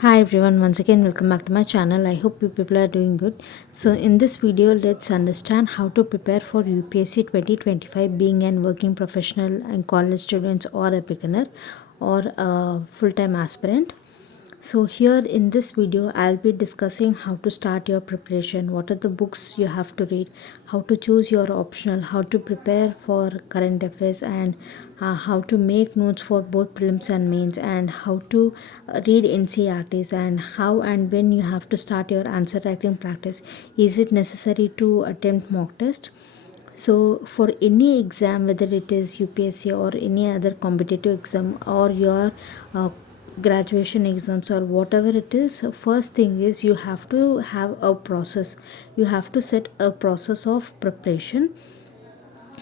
Hi everyone, once again welcome back to my channel. I hope you people are doing good. So in this video, let's understand how to prepare for UPSC 2025, being an working professional and college students or a beginner or a full-time aspirant. So here in this video, I'll be discussing how to start your preparation, what are the books you have to read, how to choose your optional, how to prepare for current affairs, and how to make notes for both prelims and mains, and how to read NCRTs, and how and when you have to start your answer writing practice. Is it necessary to attempt mock test? So for any exam, whether it is UPSC or any other competitive exam or your graduation exams or whatever it is, first thing is you have to have a process. You have to set a process of preparation.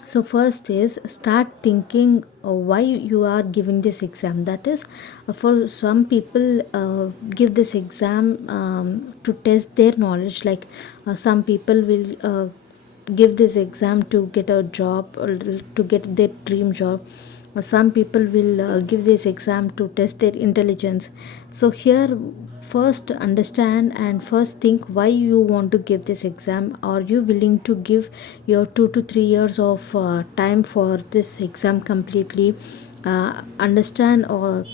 So first is start thinking why you are giving this exam. That is, for some people give this exam to test their knowledge. Like some people will give this exam to get a job or to get their dream job. Some people will give this exam to test their intelligence. So here, first understand and first think why you want to give this exam. Are you willing to give your 2 to 3 years of time for this exam completely? Understand or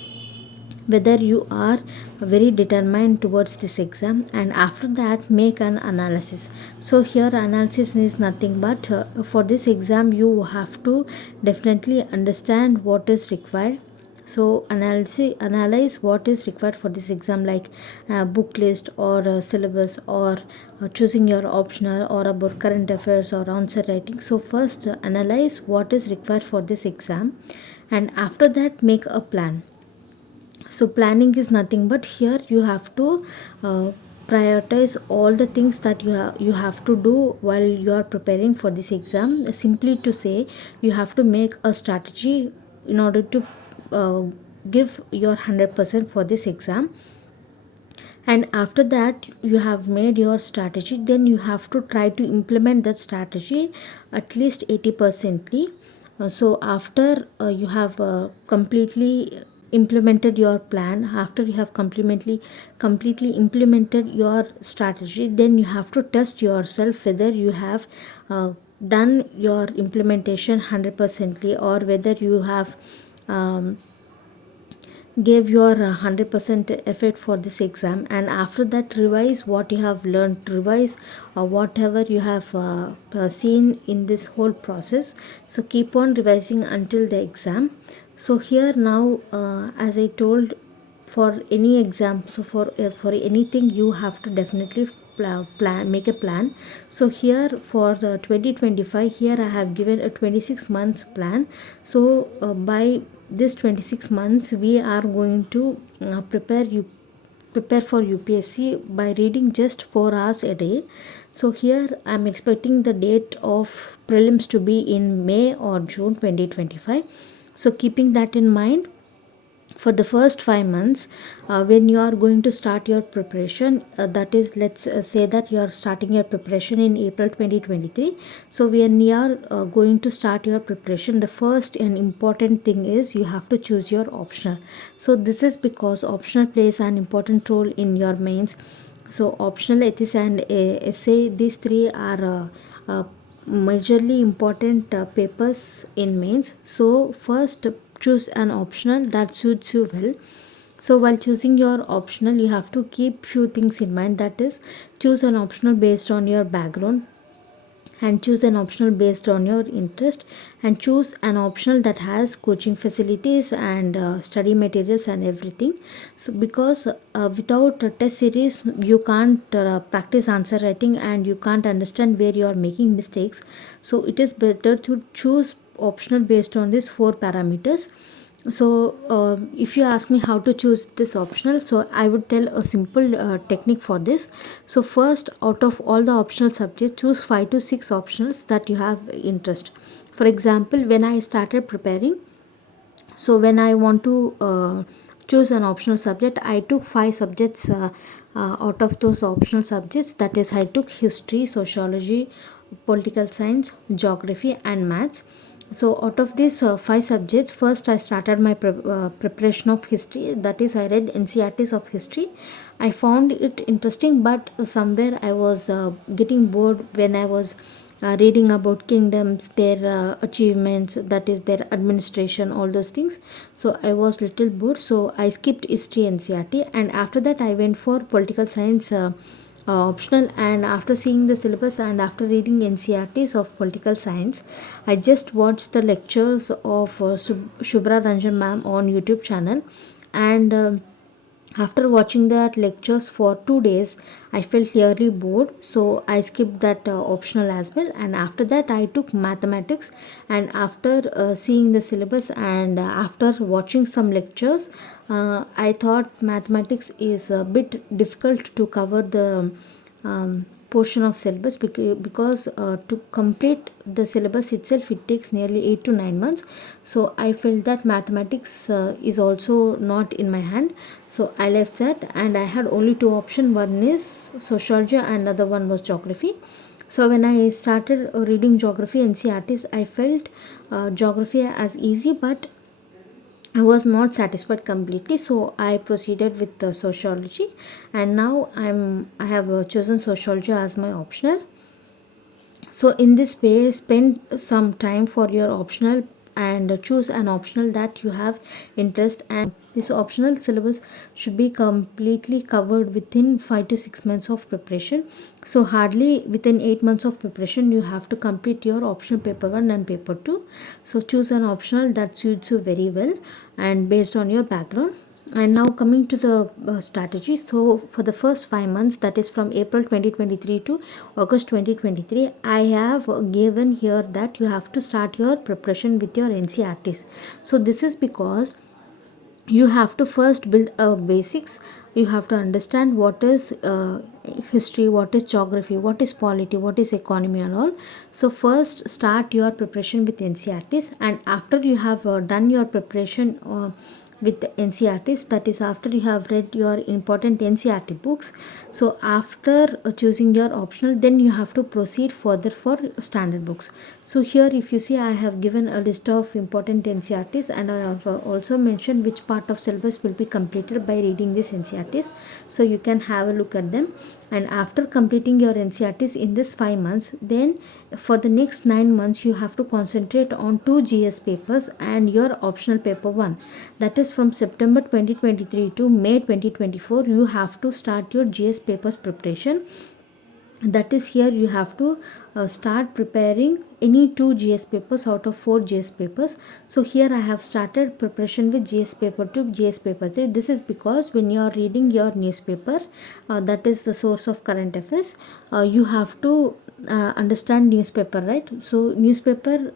whether you are very determined towards this exam, and after that make an analysis. So here analysis is nothing but for this exam you have to definitely understand what is required. So analyze what is required for this exam, like book list or syllabus or choosing your optional or about current affairs or answer writing. So first analyze what is required for this exam, and after that make a plan. So planning is nothing but here you have to prioritize all the things that you have to do while you are preparing for this exam. Simply to say, you have to make a strategy in order to uh, give your 100% for this exam. And after that you have made your strategy, then you have to try to implement that strategy at least 80%ly. So after you have completely implemented your plan, after you have completely implemented your strategy, then you have to test yourself whether you have done your implementation 100%ly, or whether you have gave your 100% effort for this exam. And after that revise what you have learned, revise whatever you have seen in this whole process. So keep on revising until the exam. So here now, as I told, for any exam, so for anything you have to definitely plan, make a plan. So here for the 2025, here I have given a 26 months plan. So by this 26 months we are going to prepare for UPSC by reading just 4 hours a day. So here I am expecting the date of prelims to be in May or June 2025. So keeping that in mind, for the first 5 months, when you are going to start your preparation, that is, let's say that you are starting your preparation in April 2023. So when you are going to start your preparation, the first and important thing is you have to choose your optional. So this is because optional plays an important role in your mains. So optional, ethics and essay, these three are majorly important papers in mains. So first choose an optional that suits you well. So while choosing your optional, you have to keep few things in mind. That is, choose an optional based on your background, and choose an optional based on your interest, and choose an optional that has coaching facilities and study materials and everything. So because without a test series you can't practice answer writing, and you can't understand where you are making mistakes. So it is better to choose optional based on these four parameters. So if you ask me how to choose this optional, so I would tell a simple technique for this. So first, out of all the optional subjects, choose 5 to 6 optionals that you have interest. For example, when I started preparing, so when I want to choose an optional subject, I took 5 subjects out of those optional subjects. That is, I took history, sociology, political science, geography and maths. So out of these five subjects, first I started my preparation of history. That is, I read ncrts of history. I found it interesting, but somewhere I was getting bored when I was reading about kingdoms, their achievements, that is their administration, all those things. So I was little bored, so I skipped history ncrt, and after that I went for political science optional. And after seeing the syllabus and after reading ncrts of political science, I just watched the lectures of shubhra ranjan ma'am on youtube channel. And after watching that lectures for 2 days, I felt clearly bored, so I skipped that optional as well. And after that, I took mathematics. And after seeing the syllabus and after watching some lectures, I thought mathematics is a bit difficult to cover the portion of syllabus, because to complete the syllabus itself it takes nearly 8 to 9 months. So I felt that mathematics is also not in my hand, so I left that. And I had only two options: one is sociology and another one was geography. So when I started reading geography ncrts, I felt geography as easy, but I was not satisfied completely, so I proceeded with the sociology. And now I have chosen sociology as my optional. So in this way, spend some time for your optional and choose an optional that you have interest. And this optional syllabus should be completely covered within 5 to 6 months of preparation. So hardly within 8 months of preparation you have to complete your optional paper 1 and paper 2. So choose an optional that suits you very well and based on your background. And now coming to the strategy. So for the first 5 months, that is from april 2023 to august 2023, I have given here that you have to start your preparation with your ncrts. So this is because you have to first build a basics. You have to understand what is history, what is geography, what is polity, what is economy and all. So first start your preparation with ncrts, and after you have done your preparation with the ncrts, that is after you have read your important ncrt books. So after choosing your optional, then you have to proceed further for standard books. So here if you see, I have given a list of important ncrts, and I have also mentioned which part of syllabus will be completed by reading these ncrts, so you can have a look at them. And after completing your ncrts in this 5 months, then for the next 9 months you have to concentrate on two gs papers and your optional paper 1. That is from september 2023 to may 2024, you have to start your gs papers preparation. That is, here you have to start preparing any two gs papers out of four gs papers. So here I have started preparation with gs paper 2, gs paper 3. This is because when you are reading your newspaper, that is the source of current affairs, you have to understand newspaper, right? So newspaper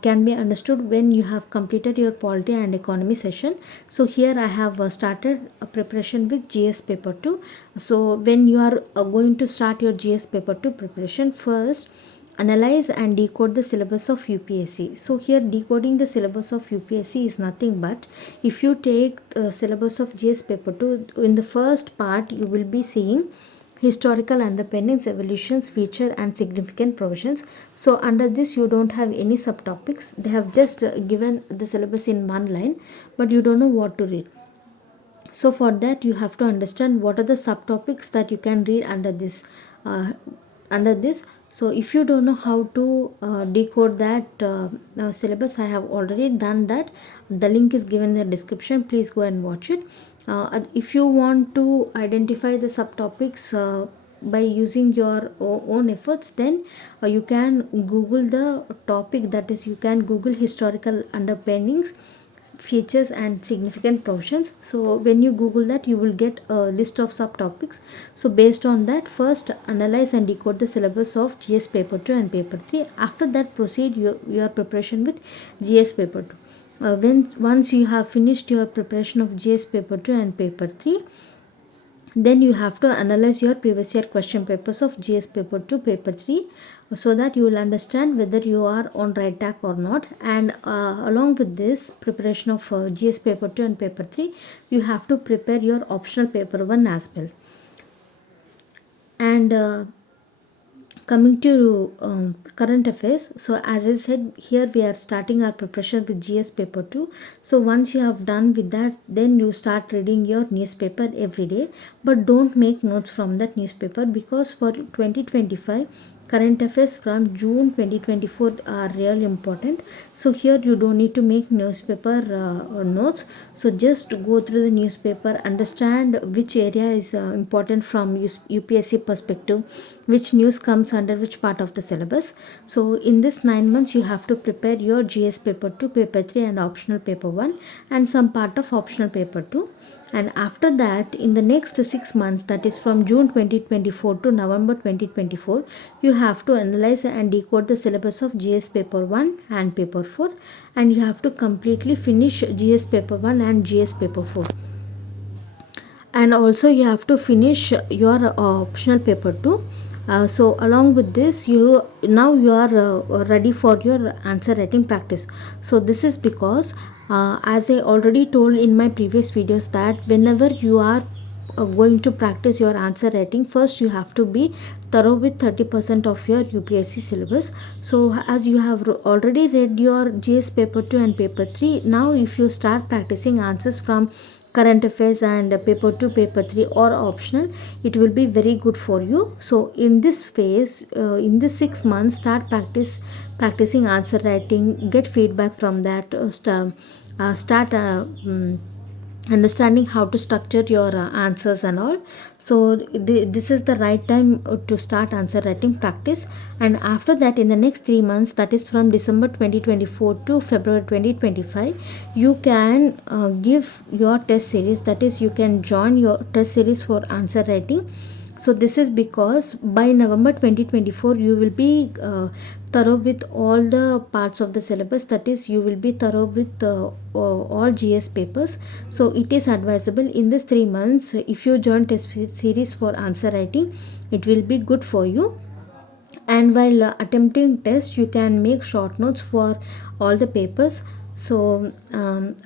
can be understood when you have completed your polity and economy session. So here I have started a preparation with gs paper 2. So when you are going to start your gs paper 2 preparation, first analyze and decode the syllabus of UPSC. So here decoding the syllabus of UPSC is nothing but, if you take the syllabus of gs paper 2, in the first part you will be seeing historical underpinnings, evolutions, feature and significant provisions. So under this you don't have any subtopics. They have just given the syllabus in one line, but you don't know what to read. So for that you have to understand what are the subtopics that you can read under this. So if you don't know how to decode that syllabus, I have already done that. The link is given in the description, please go and watch it. If you want to identify the subtopics by using your own efforts, then you can google the topic. That is, you can google historical underpinnings, features and significant provisions. So when you google that, you will get a list of subtopics. So based on that, first analyze and decode the syllabus of gs paper 2 and paper 3. After that, proceed your preparation with gs paper 2. When once you have finished your preparation of gs paper 2 and paper 3, then you have to analyze your previous year question papers of gs paper 2, paper 3, so that you will understand whether you are on right track or not. And along with this preparation of gs paper 2 and paper 3, you have to prepare your optional paper 1 as well. And Coming to current affairs, so as I said, here we are starting our preparation with GS paper 2. So once you have done with that, then you start reading your newspaper every day, but don't make notes from that newspaper, because for 2025 current affairs from June 2024 are really important. So here you don't need to make newspaper notes. So just go through the newspaper, understand which area is important from UPSC perspective, which news comes under which part of the syllabus. So in this 9 months you have to prepare your GS paper 2, paper 3 and optional paper 1 and some part of optional paper 2. And after that, in the next 6 months, that is from June 2024 to November 2024, you have to analyze and decode the syllabus of GS paper 1 and paper 4, and you have to completely finish GS paper 1 and GS paper 4. And also you have to finish your optional paper 2. So along with this, you are ready for your answer writing practice. So this is because as I already told in my previous videos, that whenever you are going to practice your answer writing, first you have to be thorough with 30% of your UPSC syllabus. So as you have already read your GS paper 2 and paper 3, now if you start practicing answers from current affairs and paper 2, paper 3 or optional, it will be very good for you. So in this phase, in this 6 months, start practicing answer writing, get feedback from that, start understanding how to structure your answers and all. So this is the right time to start answer writing practice. And after that, in the next 3 months, that is from December 2024 to February 2025, you can give your test series, that is you can join your test series for answer writing. So this is because by November 2024 you will be thorough with all the parts of the syllabus, that is you will be thorough with all GS papers. So it is advisable in this 3 months, if you join test series for answer writing, it will be good for you. And while attempting test, you can make short notes for all the papers. So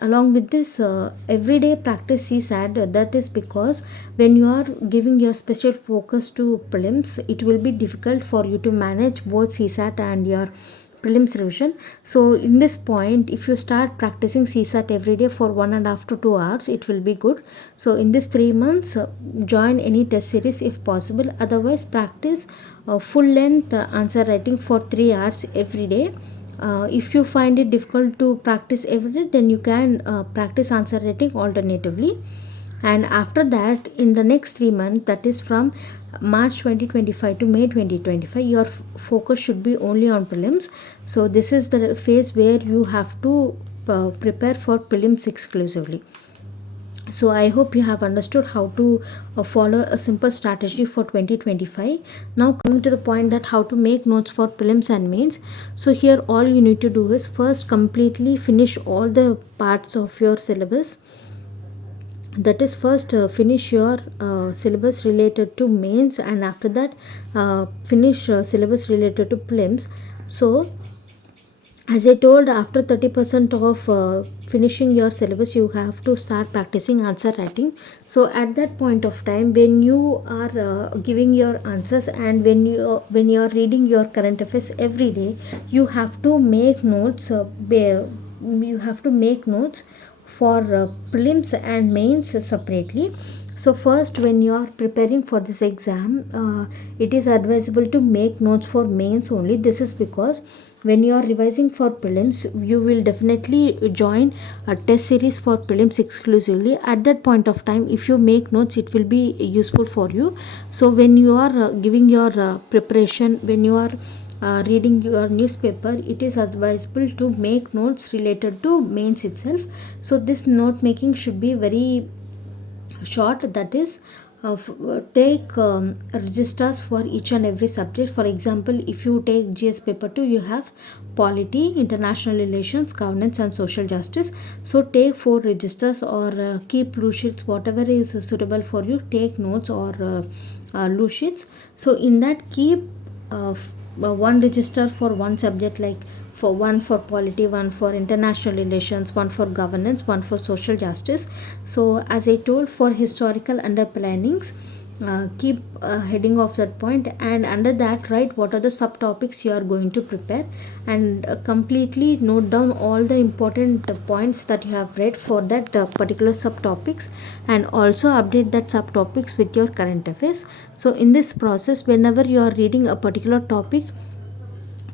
along with this, everyday practice CSAT, that is because when you are giving your special focus to prelims, it will be difficult for you to manage both CSAT and your prelims revision. So in this point, if you start practicing CSAT every day for 1.5 to 2 hours, it will be good. So in this 3 months, join any test series if possible. Otherwise, practice full length answer writing for 3 hours every day. If you find it difficult to practice every day, then you can practice answer writing alternatively. And after that, in the next 3 months, that is from March 2025 to May 2025, your focus should be only on prelims. So this is the phase where you have to prepare for prelims exclusively. So I hope you have understood how to follow a simple strategy for 2025. Now coming to the point that how to make notes for prelims and mains. So here all you need to do is first completely finish all the parts of your syllabus. That is first finish your syllabus related to mains, and after that finish syllabus related to prelims. So as I told, after 30% of finishing your syllabus, you have to start practicing answer writing. So at that point of time, when you are giving your answers and when you are reading your current affairs every day, you have to make notes. You have to make notes for prelims and mains separately. So first, when you are preparing for this exam, it is advisable to make notes for mains only. This is because when you are revising for prelims, you will definitely join a test series for prelims exclusively. At that point of time, if you make notes, it will be useful for you. So when you are giving your preparation, when you are reading your newspaper, it is advisable to make notes related to mains itself. So this note making should be very short, that is take registers for each and every subject. For example, if you take GS paper 2, you have polity, international relations, governance and social justice. So take 4 registers or keep blue sheets, whatever is suitable for you. Take notes or blue sheets. So in that, keep one register for one subject, like for one for polity, one for international relations, one for governance, one for social justice. So as I told, for historical underplannings, keep heading of that point, and under that write what are the subtopics you are going to prepare, and completely note down all the important points that you have read for that particular subtopics, and also update that subtopics with your current affairs. So in this process, whenever you are reading a particular topic,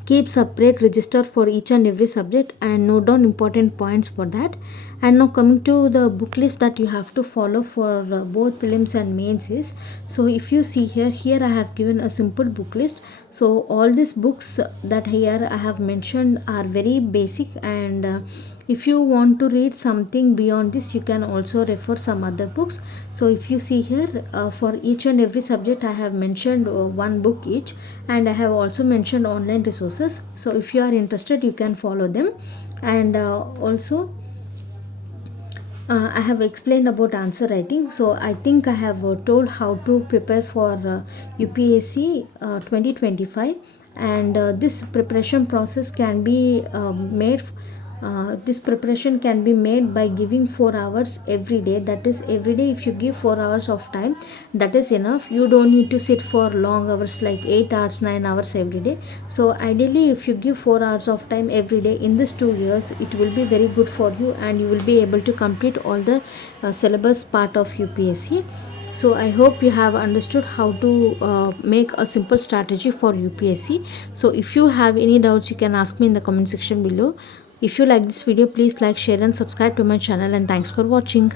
keep separate register for each and every subject and note down important points for that. And now coming to the book list that you have to follow for both prelims and mains is, so if you see here I have given a simple book list. So all these books that here I have mentioned are very basic, and if you want to read something beyond this, you can also refer some other books. So if you see here, for each and every subject I have mentioned one book each, and I have also mentioned online resources. So if you are interested, you can follow them. And also I have explained about answer writing. So I think I have told how to prepare for UPSC 2025, and this preparation process can be made. This preparation can be made by giving 4 hours every day. That is, every day if you give 4 hours of time, that is enough. You don't need to sit for long hours like 8 hours, 9 hours every day. So ideally, if you give 4 hours of time every day in this 2 years, it will be very good for you, and you will be able to complete all the syllabus part of UPSC. So I hope you have understood how to make a simple strategy for UPSC. So if you have any doubts, you can ask me in the comment section below. If you like this video, please like, share and subscribe to my channel, and thanks for watching.